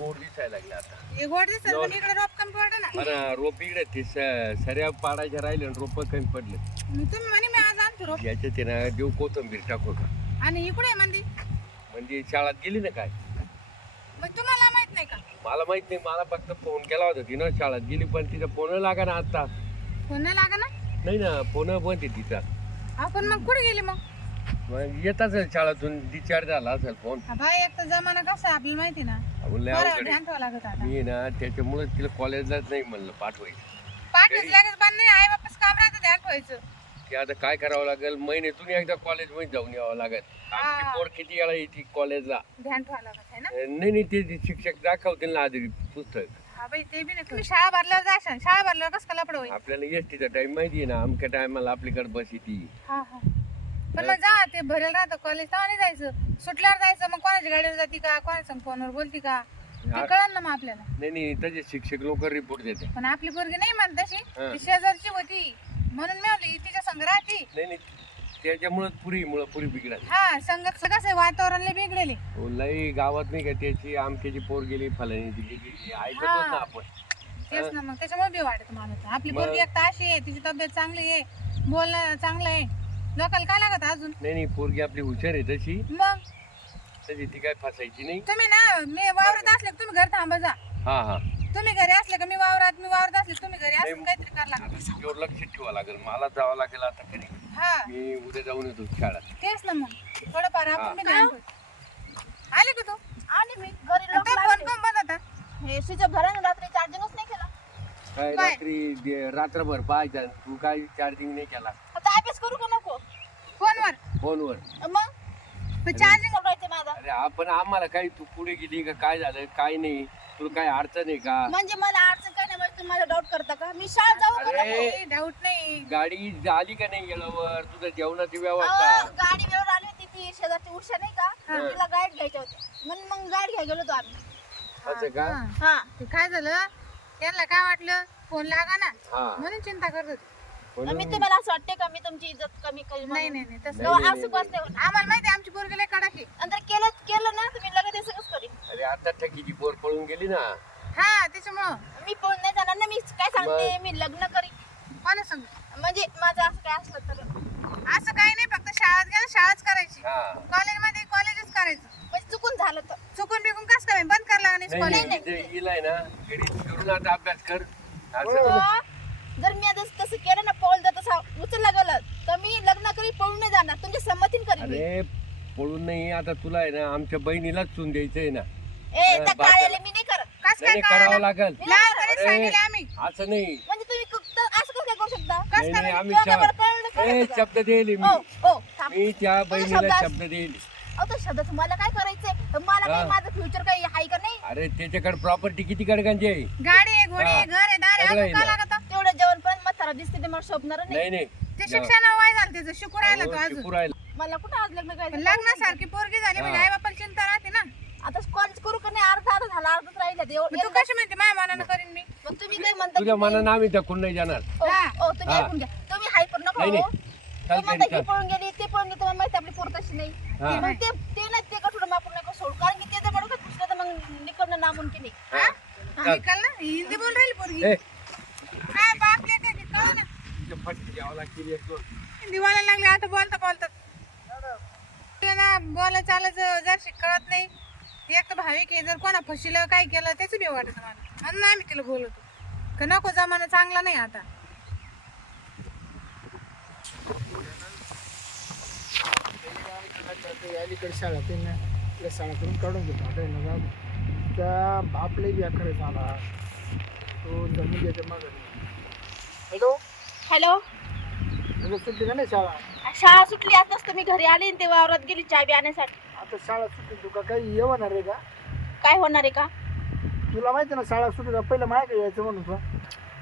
गोड दिसायला लागले आता. हे गोड पण इकडे रोप कमी पडे ना. पण रोप इकडे ते स- सऱ्या पाडायच्या राहिले आणि रोप कमी पडले. मग तुम्ही म्हणे मी आज आणतो रोप. याच्यात आहे ना देव कोथंबीर टाकू का? आणि इकडे मंदी. म्हणजे शाळात गेली ना काय? मग तुम्हाला माहीत नाही का? मला माहीत नाही मला फक्त फोन केला होता तिनं शाळेत गेली पण तिचा फोन लागा ना आता फोन नाही लागा ना नाही ना फोन बंद आहे तिचा. आपण मग कुठे गेली मग? मग येत असेल शाळेतून डिस्चार्ज झाला असेल फोन हा बाई एक तर जमाना कसा आहे आपल्याला माहिती ना? आपण लय बरं अवघड आहे. ध्यान ठेवावं लागत आता. मी ना त्याच्यामुळे तिला कॉलेजलाच नाही म्हणलं पाठवायचं. पाठच लागत पण नाही आई बापाच काम राहतं ध्यान ठेवायचं. की आता काय करावं लागेल महिन्यातून एकदा कॉलेजमध्ये जाऊन यावं लागेल. आमची. पोर किती वेळा येते कॉलेजला ध्यान ठेवावं लागत आहे ना? नाही नाही ते शिक्षक दाखवतील ना आधी पुस्तक. हा बाई ते बी नाही तुम्ही शाळा भरल्यावर शाळा भरल्यावर कसं का लपड होईल? आपल्याला एस टीचा टाइम माहिती आहे ना अमक्या टायमाला आपल्याकडे बस येते. हा हा. पण मग जा ते भरेल राहतं कॉलेज तेव्हा नाही जायचं. सुटल्यावर जायचं. मग कोणाच्या गाडीवर जाती का? कोणाच्या फोनवर बोलती का? ते कळलं ना मग आपल्याला. नाही नाही त्याचे शिक्षक लोक रिपोर्ट देते. पण आपली पोरगी नाही म्हणत तशी. हा. ती शेजारची होती. म्हणून मी म्हणली तिच्या संग राहती. नाही नाही. त्याच्यामुळे पुरी मुळे पुरी बिघडाली. हा संगत आहे. वातावरण लय बिघडेले. हो, लई गावात नाही का त्याची आमक्याची पोर गेली गेली. ऐकतोच ना आपण. तेच ना मग. त्याच्यामुळे बी वाटत मला तर. आपली मग- पोरगी एक तर अशी आहे तिची तब्येत चांगली आहे. बोलणं चांगलं आहे. लोकांना काय लागत अजून? नाही नाही पोरगी आपली हुशार आहे तशी. मग? तशी ती काय फसायची नाही. तुम्ही ना मी वावरात असले का तुम्ही घर थांबा जा. हा हा. तुम्ही घरी असले का मी वावरात मी वावरात असले का तुम्ही घरी असले. काहीतरी करायला आता तिच्यावर लक्ष ठेवावं लागेल. मला जावं लागेल आता घरी. हा. मी उद्या जाऊन येतो शाळेत. तेच ना मग. थोडंफार आपण बी ध्यान ठेवू. आले का तू? आणि मी. घरी लोक फोन कोण बंद होता. हे स्विच घराने रात्री चार्जिंगच नाही केला. काय? रात्री दे- रात्रभर पाहायचा. तू काय चार्जिंग नाही केला. आता अभ्यास करू का नको? फोनवर. मग? चार्जिंग करायचं माझा. अरे आपण आम्हाला काही तू पुढे गेली का? काय झालं? काय नाही? तुला काय अडचण आहे का? म्हणजे मला अडचण काय नाही म्हणजे तुम्ही माझा डाऊट करता का? मी शाळेत जाऊ का? डाऊट नाही गाडी आली का नाही गेल्यावर तुझं जेवणाची व्यवस्था अहो, गाडी वेळेवर आली होती ती. शेजारची उषा नाही का? तिला गाईड घ्यायच्या होत्या म्हणून मग गाडी घ्यायला गेलो होतो आम्ही. असं का? हा. हा. ते काय झालं? त्यांना काय वाटलं? फोन लागा ना. हा. म्हणून चिंता करत होते. मी तुम्हाला असं वाटते का मी तुमची इज्जत कमी करी नाही नाही नाही तसं नाही, नाही, असं. आम्हाला माहिती आहे आमची पोरगी लय कडक आहे. नंतर केलं केलं ना तुम्ही लगेच हे सगळंच करीन. अरे आता ठकीची पोर पळून गेली ना. हा त्याच्यामुळं. मी पळून नाही जाणार ना मी काय सांगते? मी लग्न करीन. कोणा सांग? म्हणजे माझं असं काय असलं तर? असं काही नाही फक्त शाळेत गेलं शाळाच करायची. हा. कॉलेजमध्ये कॉलेजच करायचं. म्हणजे चुकून झालं तर. चुकून बिकून कस काय बंद करला नाही नाही कॉलेज नाही इथे इलाय ना. घरी करून आता अभ्यास कर. हो. जर मी आता तसं केलं ना पाऊल जर तसं उचलला गेलं तर मी लग्न करी पळून नाही जाणार तुमच्या संमतीन करीन मी. अरे पळून नाही आता तुला आहे ना आमच्या बहिणीलाच चून द्यायचंय ना ए त्या बाप रे. काळ्याला मी नाही करत कस नाही काय नाही, करावं? लागेल लहानपणी अरे. सांगितलं आम्ही असं नाही म्हणजे तुम्ही क- तर असं कसं काय करू शकता नाही नाही आम्ही तुला चा- बरं कळलं का? ए, शब्द देईल मी ओ थांब. मी त्या तुझा बहिणीला शब्द- शब्द देईल अहो तो शब्द तुम्हाला काय करायचंय मला हा. माझं फ्युचर काही आहे का नाही अरे त्याच्याकडे प्रॉपर्टी किती कडकांची आहे गाडी आहे घोडी आहे हा. घर आहे दार आहे सगळं अजून काय आहे ना. लागत दिसते ते मला स्वप्नार नाही नाही नाही ते शिक्षण वय झालं त्याचं शिकू राहिला तो हो, अजून शिकू राहिला. मला कुठं आज लग्न पण करायचं लग्नासारखी पोरगी झाली म्हणजे हा. आई बापाला चिंता राहते ना आता कॉलेज करू का नाही अर्धा अर्धा झाला अर्धच राहिलं ते मग तू कशी म्हणते माझ्या मनानं करीन मी मग तुम्ही काय म्हणता तुझ्या मनानं आम्ही धकून नाही जाणार ओ, हा. ओ, तुम्ही हा. ऐकून घ्या तुम्ही हायपर नका नाही, हो. नाही. तो म्हणता ही चाल. पळून गेली ते पळून गेली तुम्हाला माहिती आपली पोर तशी नाही हा. मग ते ते ना ते कठोर मापून नका सोड कारण की ते जर बरोबर दुसरं तर मग निकडनं नामुमकिन आहे हा. हा, निकाल ना हिंदी बोल राहिली पोरगी ए, काय बाप लेते ते कळलं ना तुझ्या फटके लागतील एक दोन. लागले आता बोलता बोलतात तुला ना बोलायला चालायचं जर कळत नाही. एक तर भाविक आहे जर कोणा फशीलं काय केलं त्याच बी वाटत मला. म्हणून आम्ही तिला बोलतो. का नको जमाना चांगला नाही आता. अलीकडे शाळातून ना शाळा शाळातून काढून घेतो आता ना जाऊ त्या बापले बी अखरे झाला. तो जमीन द्यायच्या मागे हॅलो? हॅलो? म्हणजे सुट्टी का नाही शाळा. शाळा सुटली आताच तुम्ही घरी आले आणि ते वावरात गेली चाबी आणण्यासाठी आता शाळा सुट्टी तुका काही येवणार आहे का? काय होणार आहे का? तुला माहिती ना शाळा सुटली का? पहिलं माहिती यायचं म्हणून तुला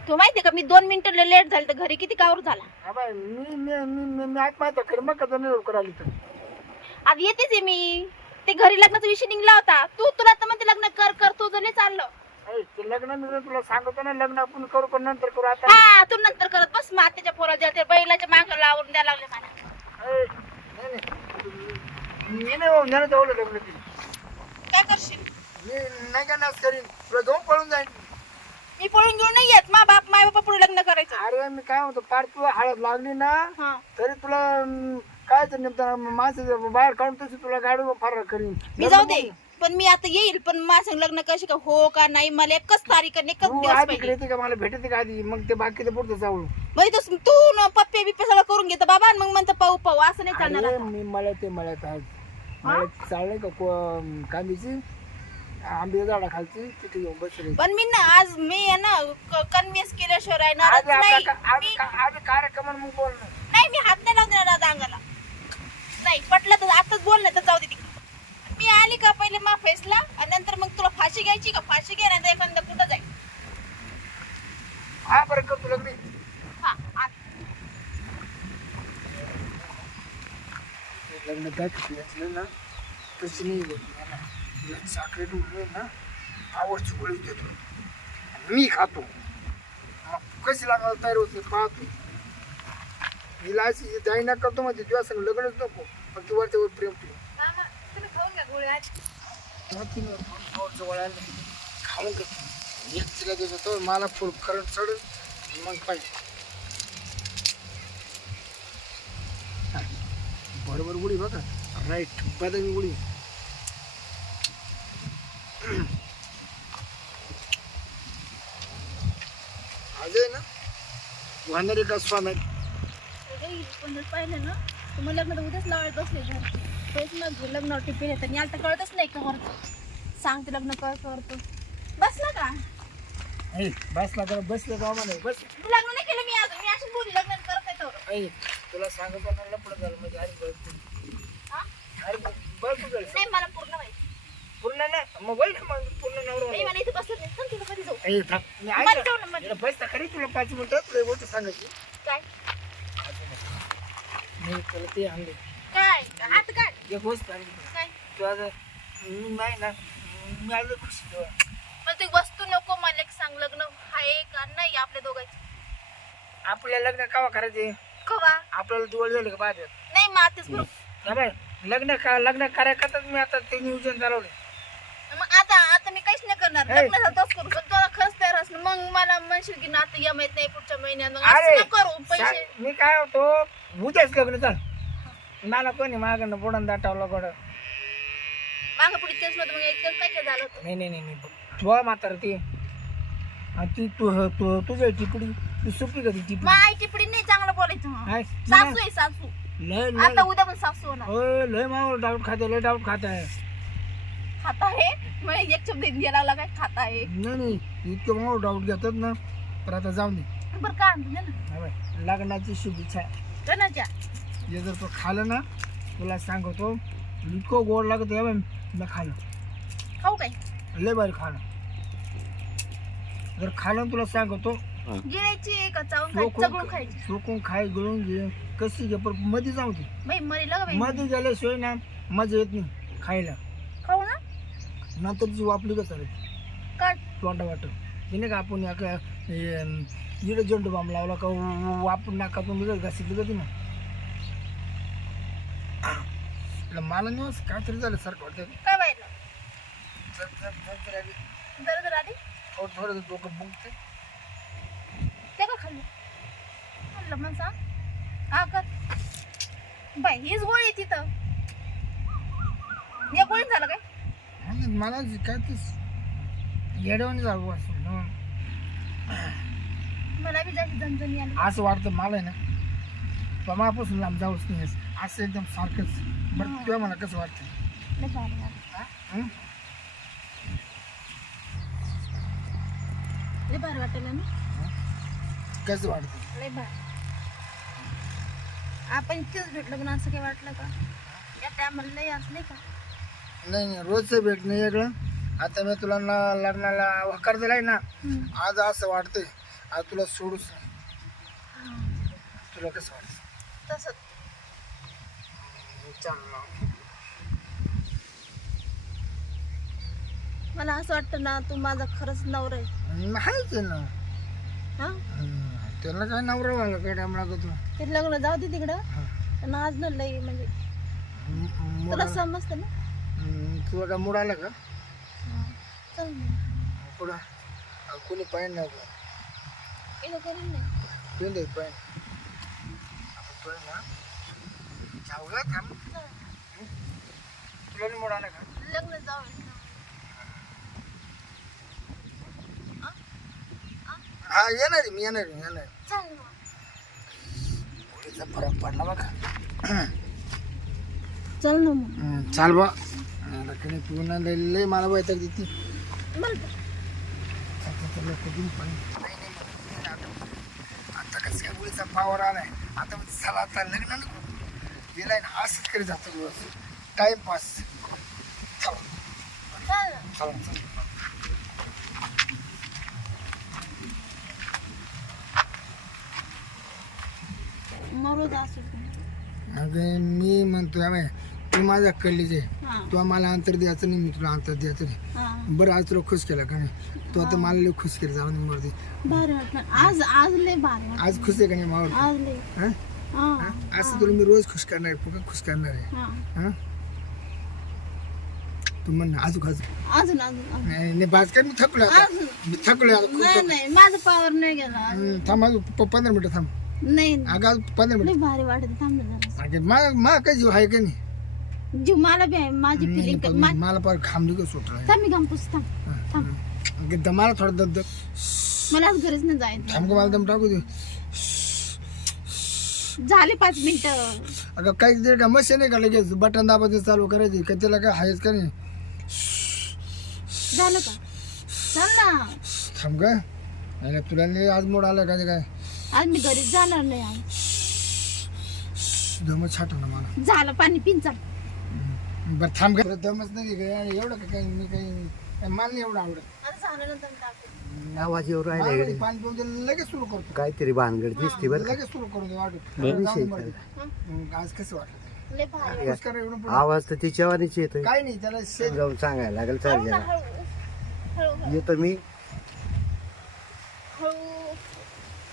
तू माहितीये का? मी दोन मिनिटं लेट झाले तर घरी किती कावर झाला? हा बाय मी मी मी मी मी माहिती मग नाही लवकर आली तर. आज येतेच आहे मी. ते घरी लग्नाचा विषय निघला होता. तू तुला तर म्हणते लग्न कर कर तुझं नाही चाललं ऐ, ते लग्न मी तुला सांगतो ना लग्न आपण करू पण नंतर करू. आता हा तू नंतर करत बस. मातेच्या पोराच्या बैलाच्या माग लावून द्यायला लागले मला. ऐ, नाही नाही. मी नाही लग्न केलं. काय करशील? मी नाही का नाच करीन. तुला घेऊन पळून जाईन. मी पळून घेऊन नाही येत. मा बाप माय बापा पुढे लग्न करायचं. अरे मी काय म्हणतो पार तुला हळद लागली ना हा. तरी तुला अं, काय तर नेमता माणसं बाहेर काढून तशी तुला गाडी फार करीन. मी जाऊ दे. पण मी आता येईल पण माझं लग्न कशी का हो का नाही मला एकच तारीख आणि एकच तू दिवस आधी पाहिजे. येते का मला भेटते का आधी? मग ते बाकीचं पुढचं जाऊ म्हणजे तू तू न पप्पे बिप्पे सगळं करून घेतो बाबा आणि मग म्हणतं पाहू पाहू असं नाही चालणार अरे आता. मी मला ते आज मळ्यात चाललंय का को- कांद्याची आंबे झाडा खालची तिथे येऊन बसले. पण मी ना आज मी आहे ना कन्व्हिन्स केल्याशिवाय राहणारच आज नाही. आज मी- आज कार्यक्रम मग. नाही मी हात नाही लावून देणार आता अंगाला नाही पटलं तर आताच बोल नाही तर जाऊ दे पहिले मा फेसला आणि नंतर मग तुला फाशी घ्यायची का? फाशी घे नाही तर एखादं कुठं जाईल? हा बरं करतो लग्न. हा. लग्न असलं ना तशी नाही होत मला. तिला साखरे ना देतो आणि मी खातो. मग कशी लागायला तयार होते? पाहतो. हिला अशी जाईना करतो म्हणजे तुझ्या संग लग्नच नको. पण तू वरच्या वर प्रेम ठेव. मामा खाऊन घ्या खाऊन एक तिला देतो तो मला फुल करंट चढून मग पाहिजे बरोबर गुढी बघा राईट बदामी उडी आहे ना वानरी का स्वामी पण पाहिलं ना तर मग लग्न तर उद्याच लावायला बसले घर तेच मग लग्न टिफिन येतं आणि आता कळतच नाही का करतो सांगते लग्न कर करतो बसला का? ऐ बसला तर बसले बाबा नाही बस. तू लग्न नाही केलं मी अजून मी अशीच बोलली लग्न करत आहे तर ऐ तुला सांगतो ना लपड झालं म्हणजे अरे बस हा? अरे बस तू नाही मला पूर्ण माहिती. पूर्ण नाही? मग बोल ना मग पूर्ण नवरा नाही मला इथे बसत नाही. सांग तुला कधी जाऊ. ऐ थांब. मी ऐकमध्ये ना. जाऊ ना मध्ये इकडे बस तर खरी तुला पाच मिनिटं तुला गोष्ट सांगायची. काय? ते आणले. काय? एक गोष्ट आणली. काय? तू आता मी नाही ना मी आलो खुशी तेव्हा. मला ती वस्तू नको मला एक सांग लग्न आहे का नाही आपल्या दोघांचे? आपल्या लग्न केव्हा करायचे? कवा? आपल्याला दिवस झाले का बाहेर नाही मग आताच हा बाय लग्न का लग्न करायकरताच मी आता ते नियोजन चालवले मग आता आता मी काहीच नाही करणार. हे. लग्न झालं तोच करू पण तुला खरंच तयार असणं मग मला म्हणशील की ना आता यम येत नाही पुढच्या महिन्यात. मग अरे असं नको करू पैसे. मी काय होतो? उद्याच लग्न चाल मला कोणी मागणं पुढं दाटावलं गोड. मागं पुढे तेच मध्ये मग एकदम काय काय झालं होतं? नाही नाही नाही नाही. म्हातारा ती. आणि ती तू तू तुझ्या ती सुपी का ती मग नाही चांगलं बोलायचं. हाय, सासू आहे सासू. लय लय. आता उद्या पण सासू होणार. ओय, लय मावर डाऊट खाते लय डाऊट खात. आहे खाता आहे? मग एक शब्द हिंदी लागला काय खाता आहे. नाही नाही इतके मावर डाऊट घेतात ना तर आता जाऊन दे. बरं का आणतो ना. हा बाय, लग्नाची शुभेच्छा. कणाच्या? हे जर तू खाल्लं ना तुला सांगतो इतकं गोड लागत आहे मी खाऊ काय? लय भारी खाणं जर खाल्लं ना तुला सांगतो गिरायची का? चावून खायची चगळून खायची? चोकून खाय गळून घे कशी घे पण मध्ये जाऊ दे. बाई मरी लगा बाई. मध्ये गेल्याशिवाय ना मजा येत नाही खायला. खाऊ ना. नंतर जी वापली का चालेल काढ. तोंडा वाटत नाही का आपण या इकडे झेंडू बाम लावला का वापरून नाकातून निघत घासितली का ती ना इकडं मला नाही असं काहीतरी झालं सारखं वाटतं काय जर- आली, आधी थोडं थोडं डोकं बुंकते ते का खाल्लं खाल्लं म्हणून सांग हा कर. बाई हीच गोळी तिथं. या गोळीत झालं काय? मला काय ते येड्यावानी असं. मला बी आली. असं वाटतं मला आहे ना. पमापासून लांब जाऊच नाही असं. असं एकदम सारखंच. बरं तुला मला कसं वाटतं? लय भारी झालं. हा? लय भारी वाटेल ना? कसं वाटतं? लय भारी. आपण इतकेच भेटलो पण असं काही वाटलं का? या टायमाला लय असं नाही का? नाही नाही. रोजचं भेट नाही वेगळं. आता मी तुला ना लग्नाला होकार दिलाय ना. आज असं वाटतंय आज तुला सोडूच नाही. तुला कसं वाटतं मला असं वाटतं ना तू माझा खरंच नवरा आहे ना हा. त्याला काय नवरा व्हायला काय टाइम लागतो ते लग्न जाऊ दे तिकडं हा. पण आज ना लय म्हणजे म- तुला मुडाला समजतं ना तुला काय मूड आला का. चल ना पुढं अहो, कोणी पाहिजे नाही. इथं करीन नाही. येऊन दे पाहिजे आपण पाहिजे ना? जाऊ का थांब. तुला नाही मोड आला का? लग्न जाऊ. हा? येणार आहे मी येणार आहे, येणार आहे. चल ना पोरीचा फरक पडला बघा. चल ना मग. चाल बा. कडे पिऊन लय मला वैताग देते आता कसं काय मुलीचा पावर आलाय. आता मग चला आता लग्न नको. गेलाय ना असंच करीत जातो दिवस टाइमपास चला. चल अगं मी म्हणतोय आम्ही तू माझ्या कल्लीच आहे. तू मला अंतर द्यायचं नाही मी तुला अंतर द्यायचं नाही. बरं आज तुला खुश केला का नाही? तू आता मला लय खुश केलं जाऊन मरते आज आज लय आज खुश आहे का नाही मावळ? असं तुला मी रोज खुश करणार आहे फक्त खुश करणार आहे. हा. हं? तू म्हण ना, अजून अजून. नाही बाज काय मी थकलो मी थकलो नाही माझा पावर नाही गेला. थांब अजून पंधरा मिनिटं थांब. नाही अगं पंधरा मिनिटं. भारी वाटत थांब ना जरा. अगं, मा मा काय जीव आहे का नाही? जीव मला बी माझी नाही, फिलिंग मला पार खांबली का सुटला थांब मी गंपूस थांब थांब. मला थोडं दम दम. मला आज घरीच नाही जायचं थांब मला दम टाकू दे. झाले पाच मिनिटं. अगं काही का मशीन आहे का लगेच? बटन दाबायचं चालू करायची. का त्याला काय आहेच का नाही? झालं का? चल ना. थांब का नाही तुला नाही आज मोड आला का ते काय? आज मी घरीच जाणार नाही आज. दमच छाट ना मला. झालं पाणी पिन चाल. बरं थांब का दमच नाही काय आणि एवढं का काही मी काही मला नाही एवढं आवडत. आता झालं नंतर टाकू आवाज येऊ राहिला पाणी पिऊन दिलं लगेच सुरू करतो. काहीतरी भानगड दिसते बरं लगेच सुरू करू दे वाटत. बरं. जाऊ दे मरू दे. मग आज कसं लय भारी. पुढं. आवाज तर तिच्यावानीच येतोय. काय नाही त्याला शेत जाऊन सांगायला लागेल चाल हळू ना, जरा हळू हळू येतो मी. हळू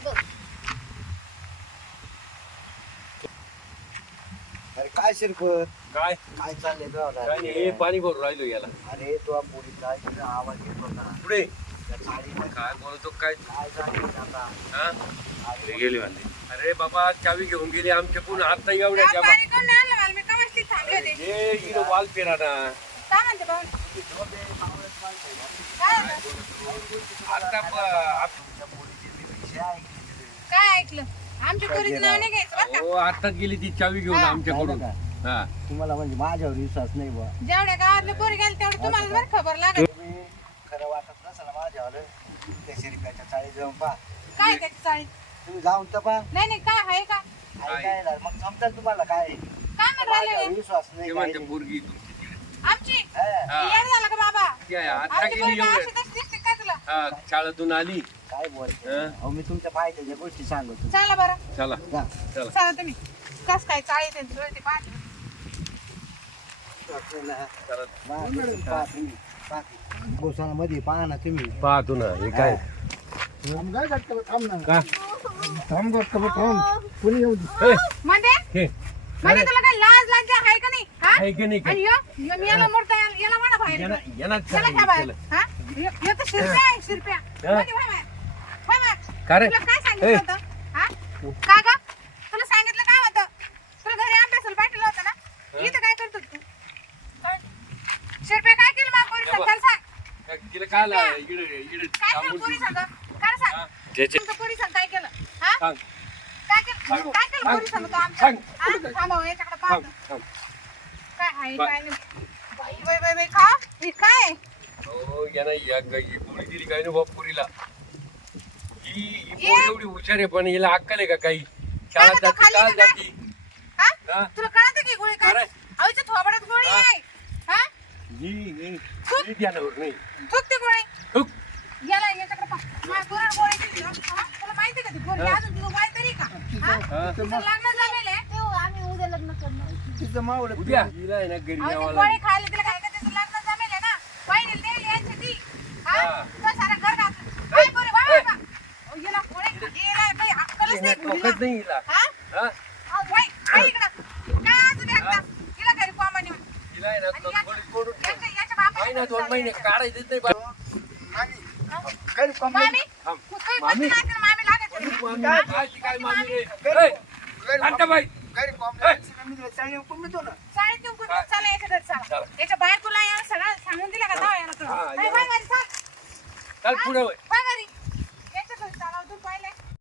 बघ. अरे काय शिरपत काय? काय चाललंय काय? नाही हे पाणी भरून राहिलो याला. अरे तुझ्या पोरीचा तुझा आवाज येत होता. पुढे. त्या काय बोलतो काय? काय आता? हा? गेली अरे बाबा चावी घेऊन गेली आमच्या कोण आता एवढ्या हा, होते. हे इकडं वाल पेरा ना काय म्हणते भाऊ? काय झालं? आता ब- आप- तुझ्या पोरीची मी विषय ऐकले काय ऐकलं? आमच्या पोरीचं नाव नाही घ्यायचं बरं हो आताच गेली ती चावी घेऊन. आमच्याकडून. हा. तुम्हाला म्हणजे माझ्यावर विश्वास नाही बुवा. का जेवढ्या गावातले पोरी गेले तेवढं तुम्हाला बरं खबर लागेल. तुम्ही खरं वाटत नसेल माझ्यावर त्या शिरप्याच्या चाळी जाऊन पहा. काय त्याची चाळी तुम्ही जाऊन तर पहा. नाही नाही काय आहे का? काय? काय झालं? मग समजा तुम्हाला काय आहे. काय म्हणून राहिले माझ्यावर विश्वास ते नाही काय म्हणते नाही. पोरगी तुमची तिकडे. आमची? हा. हा. येड झालं का बाबा? ती आहे, आता आमची गेली पोरगी एवढ्या अशी तशी दिसते काय तुला? हा शाळेतून आली. काय बोलते? हं? अहो मी तुमच्या फायद्याच्या गोष्टी सांगतो. चला बरं. चला. जा. चला. चला तुम्ही. कस काय चाळी ते ते पाहते. गोसाणामध्ये पहा ना तुम्ही. पाहतो ना हे काय? का? थांब गटकं, थांब कुणी येऊ दे म्हणजे हे म्हणजे तुला काय लाज लाज आहे का नाही? हा? आहे की नाही? आणि यो यो मी याला मोडता याला याला म्हणा बाहेर. यांना यांना चला घ्या बाहेर. हा? यो यो तर शिरप्या आहे शिरप्या. म्हणजे वय बाहेर. वय बाहेर. का रे? तुला काय ए. सांगितलं होतं? हा? का ग तुला सांगितलं काय होतं तुला घरी अभ्यासाला पाठवलं होतं ना इथं काय करतो तू काय? शिरप्या काय केलं मा पोरी हे बघ. सांग सांग तिला काय आला? इकडे इकडे काय केलं थांबून पोरी ठेव. सांग. काय सांग सांग काय केलं? हा? सांग. काय केलं? काय केलं पोरी सांग तू आमच्या सांग. हा? थांबा हो, थांब काय आहे बा- काय नाही. बाई बाई बाई बाई का हे काय? हो यानं या ग- ही गोळी दिली काय ना बापुरीला ही ही ए. पोर एवढी हुशार आहे पण हिला अक्कल आहे का काही? शाळेत म्हणतो, जाती का? काय? जाती. हा? हा? तुला कळत की गोळी काय? अरे. आईच्या थोबड्यात गोळी हा. आहे. हा ही ही ही ध्यानावर नाही थुक ती गोळी. याला याच्याकडे पोराला गोळी दिली ना. हा? तुला माहिती का ती गोळी हा. अजून तुझं वय तरी का हा? तुझं लग्न झालेलं आहे तेव्हा हो, आम्ही उद्या लग्न करणार तिचं मावळ उद्या हिला आहे ना घरी अहो, ती न्यावं गोळी लागेल. खायला तिला काय का तिचं लग्न जमेल आहे ना बहिणीला द्यायला यायची ती हा हा. तुला सारं घर घातलं. अहो, गोळी काही अक्कलच नाही टोकत नाही हिला हा हा? अहो, इकडं. काय अजून एकदा? हिला घरी कोमा नेऊन. हिला आहे ना आणि महिना दोन महिने काढाय देत नाही बा- काही मामी complaint- मामी. लागेल मामी लागेल काय? काय ती काय मामी रे? ए, काही शांताबाई. काही complaint असेल मी तुला चांगली हुकूम देतो ना. शाळेत येऊन सांगून दिलं का पुढे वळ.